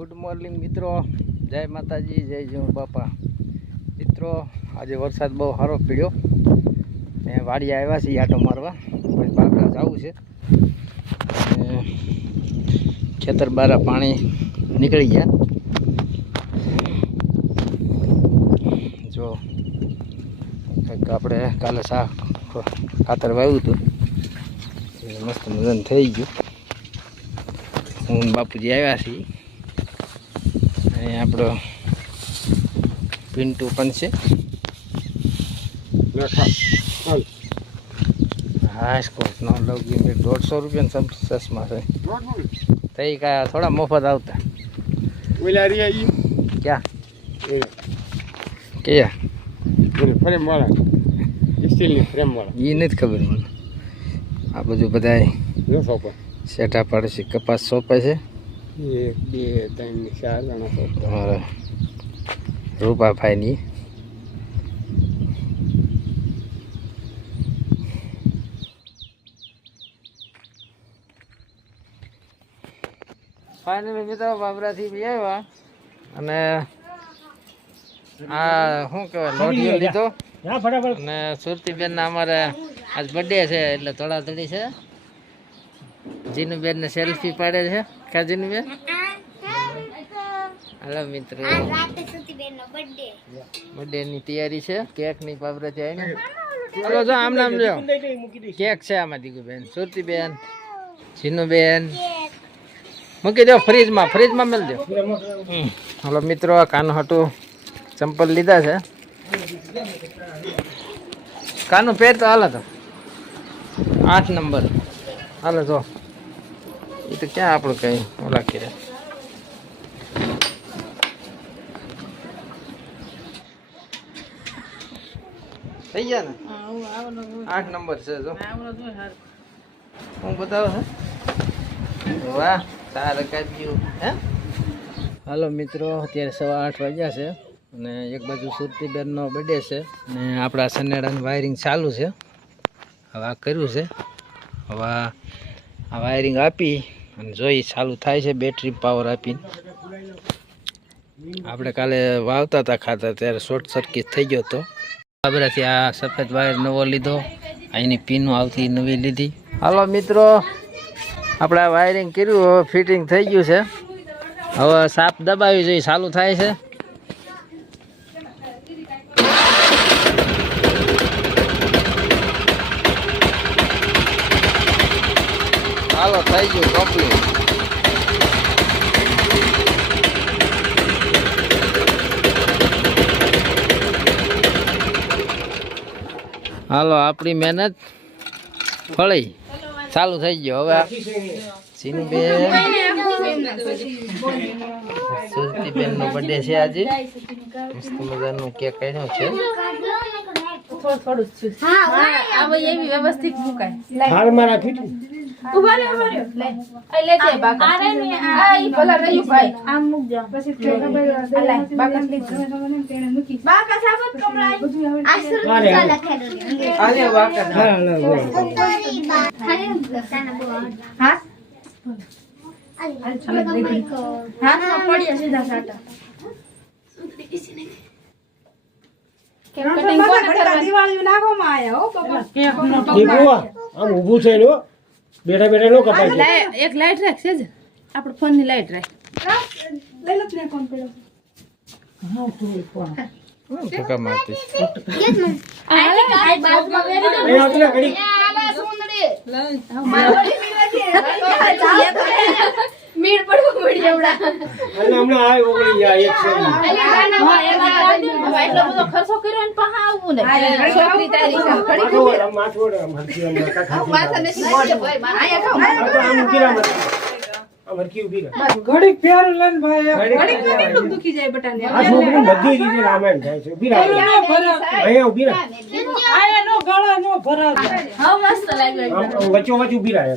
Good morning મિત્રો. જય માતાજી, જય જય બાપા. મિત્રો, આજે વરસાદ બહુ સારો પીડ્યો. ને વાડી આવ્યા છીએ આટો મારવા. પછી બાપરા જવું છે. ખેતર બારા પાણી નીકળી ગયા. જો, કંઈક આપણે કાલે સા ખાતર વાવ્યું હતું. મસ્ત મજાનું થઈ ગયું. હું બાપુજી આવ્યા છીએ. અને આપણો પિન્ટુ પણ છે. હા સ્કોટ નો લગી દોઢસો રૂપિયાનો સમ ચશ્મા છે. તો એ થોડા મફત આવતા. ક્યાં? કયા? ફ્રેમ વાળા સ્ટીલની ફ્રેમ વાળા એ નથી ખબર મને. આ બધું બધાય સેટા પાડે છે. કપાસ સોંપે છે. એક બે ત્રણ ચાર જણા છો તમારા રૂપાભાઈની. ફાઇનલી મિત્રો બાબરાથી બી આવ્યા. અને આ શું કહેવાય લોઢિયો લીધો. અને અમારે આજ બર્થડે છે એટલે થોડા થોડી છે. જીનુબેન ને સેલ્ફી પાડે છે? કા જીનુબેન? હાલો મિત્રો. બર્થડે ની તૈયારી છે. કેકની બાબરાથી આવીને હાલો જો, આમ નામ જો કેક છે આમાં દીકુબેન. સુરતીબેન, જીનુબેન. મૂકી દો, ફ્રીજમાં. ફ્રીજમાં મેળ દો. હાલો મિત્રો કાનો હતું ચંપલ લીધા છે. કાનું પહેર તો હાલો તો. આઠ નંબર. હાલો જો. એ તો ક્યાં આપણું કઈ ઓલા કર્યા થઈ ગયા ને? આઠ નંબર છે જો. હું બતાવો હે? વાહ સારા કાપ્યું હે? હાલો મિત્રો અત્યારે સવા આઠ વાગ્યા છે અને એક બાજુ સુરતીબેનનો બર્થડે છે અને આપણા સનેડાનું વાયરિંગ ચાલુ છે. હવે આ કર્યું છે. હવે આ આ વાયરિંગ આપી અને જોઈ ચાલુ થાય છે બેટરી પાવર આપીને. આપણે કાલે વાવતા હતા ખાતા ત્યારે શોર્ટ સર્કિટ થઈ ગયો હતો. બાબરાથી આ સફેદ વાયર નવો લીધો અહીંની પીનું આવતી નવી લીધી. હાલો મિત્રો, આપણે વાયરિંગ કર્યું, હવે ફિટિંગ થઈ ગયું છે. હવે સાપ દબાવી જોઈએ, ચાલુ થાય છે હાલો થઈ ગયું કમ્પ્લીટ હાલો આપણી મહેનત ફળી. ચાલુ થઈ ગયો હવે. સીનુબેન. સુરતીબેન નો બર્થડે છે આજે. મસ્ત મજાનું કેક કર્યો છે. હાલમાં રાખી હતી. આજે વાકર હા, ના, બોલો. ઈ બુઆ, આમ ઊભું થઈને હો. બેઠા બેઠા નો કપાય એક લાઈટ રાખ છે જ. આપણે ફોનની લાઈટ રાખ. ધક્કા મારતી. અહીં આવતી ને ઘડી. મીડ પડવું પડી જવડા અને હમણાં આ ઓગળી ગયા એક છે એટલો બધો ખર્ચો કર્યો ને પાહા આવવું ને છોકરી તારી છે. ઘડી માથું વળે, આમ માથું ને ભાઈ, મારા આયા ખાઓ. આમ હરખી ઊભી રહે. ઘડીક પ્યાર લન ભાઈ ઘડીક તો કેટલું દુખી જાય બટાને આ છોકરી બધી રીતે રામાયણ થાય છે. ઊભી રહે. ભાઈ ઊભી રહે. આયા નો ગળા નો ભરા હા, મસ્ત લાગ્યો. વચ્ચો વચ્ચ ઊભી રહે.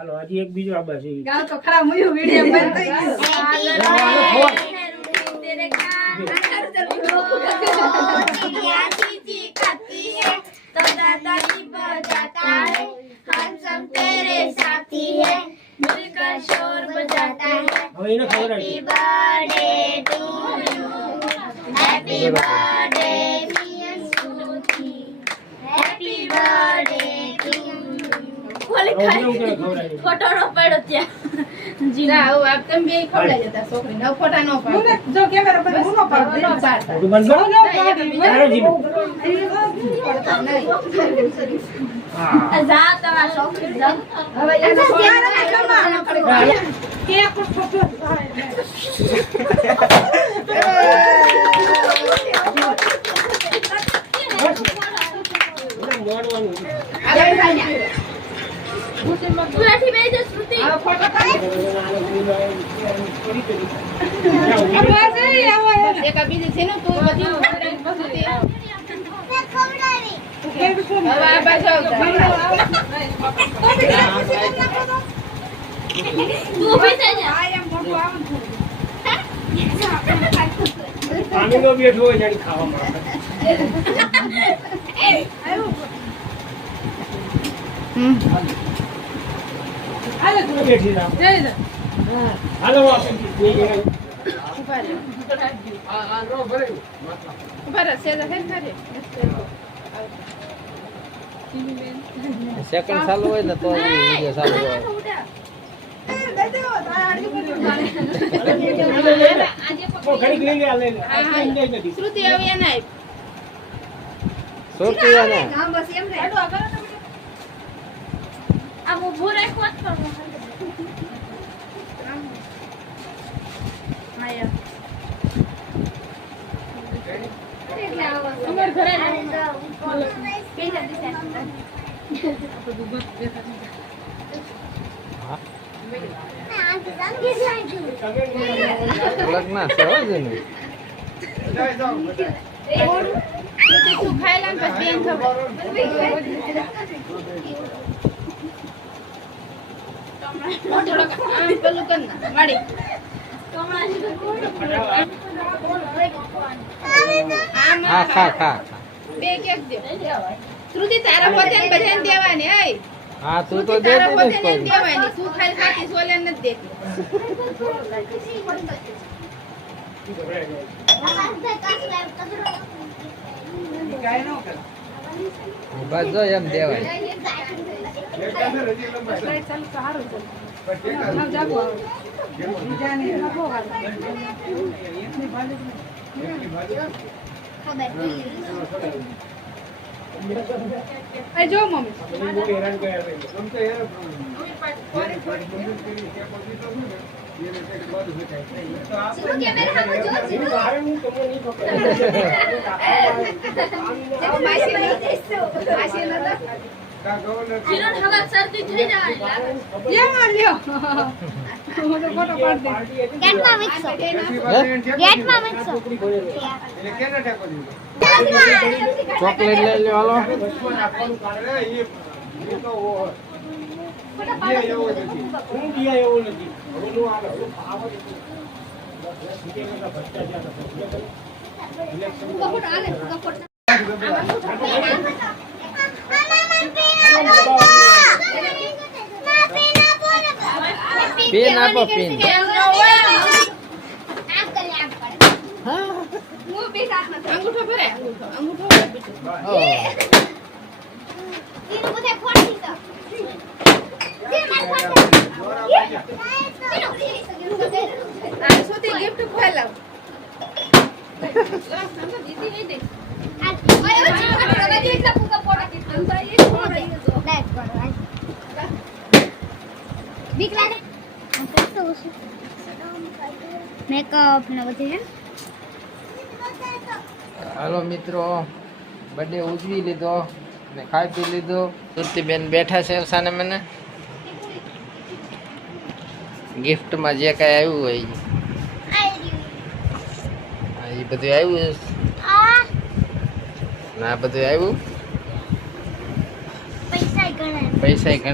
હાલો હજી એક બીજો આ બસ એ. ગાવ તો ખરા મુયું વિડીયો બંધ થઈ ગયો હાલો, ખોલ. चिड़िया चींची खाती है तो दादाजी बजाता है हम सब तेरे साथी है मिलकर शोर बजाता है હવે એને ખબર हैप्पी આવી birthday to you happy birthday હું આવી ફોટોનો પડ્યો ત્યાં. જા આવું આપ તમે બે ખવડાવી દેતા છોકરીને હવે ફોટા નો હું ને જો કેમેરા પર હું નો પાડું. નો પાડતા મોઢું બંધ કરો. હા છોકરી જા હવે એને ફોટા નો પડે કેક ફોટો. એટલે મોડવાનું. આગળ ચાલ્યા તું એઠી બેસી જા શ્રુતિ હવે ફોટો પાડી આનો પેલો કરી કરી. આવા જઈ, આવા એને. એક આ બીજી છે ને તું બધી ખવડાવી. કેક શું? હવે આ બાજુ આવતા તું ઊભી થઈ જા આ એમ મોટું આવે ને થોડું. પાણીનો બેઠો હોય જાણી ખાવામાં સેકન્ડ ચાલુ હોય ને તો વીડિયો ચાલુ હોય. શ્રુતિ હવે એને શ્રુતિ રે. આમ ઊભું રાખો જ છે? હો. જેનું. શ્રુતિ તું ખાઈ લે ને પછી થોડોક આમ પેલું કર ના વાળી હા ખા ખા બે કેક દે. શ્રુતિ તારા પોતે બધાને દેવાની હે હા તું તો તારા દેતી પોતે નથી ને કોઈ દેવાની. તું ખાલી ખાતી સોલે નથી દેતી. બસ જો એમ દેવાય. આમ જાગો આવો. બીજાની નફો વાળો. એ જો મમ્મી માસી ચોકલેટ લઈ લેવાલો ભ્રષ્ટાચાર. પેન આપો પેન અંગૂઠો અંગૂઠો ભરે બેટું. આ સુધી gift ખોલાવ. મેકઅપ ને બધું હે હાલો મિત્રો બર્થડે ઉજવી લીધો ને ખાઈ પી લીધો બેન બેઠા છે સાને મને ગિફ્ટમાં જે કાંઈ આવ્યું હોય ઈ. હા, એ બધું આવ્યું છે. આ ને બધું આવ્યું? પૈસા પૈસા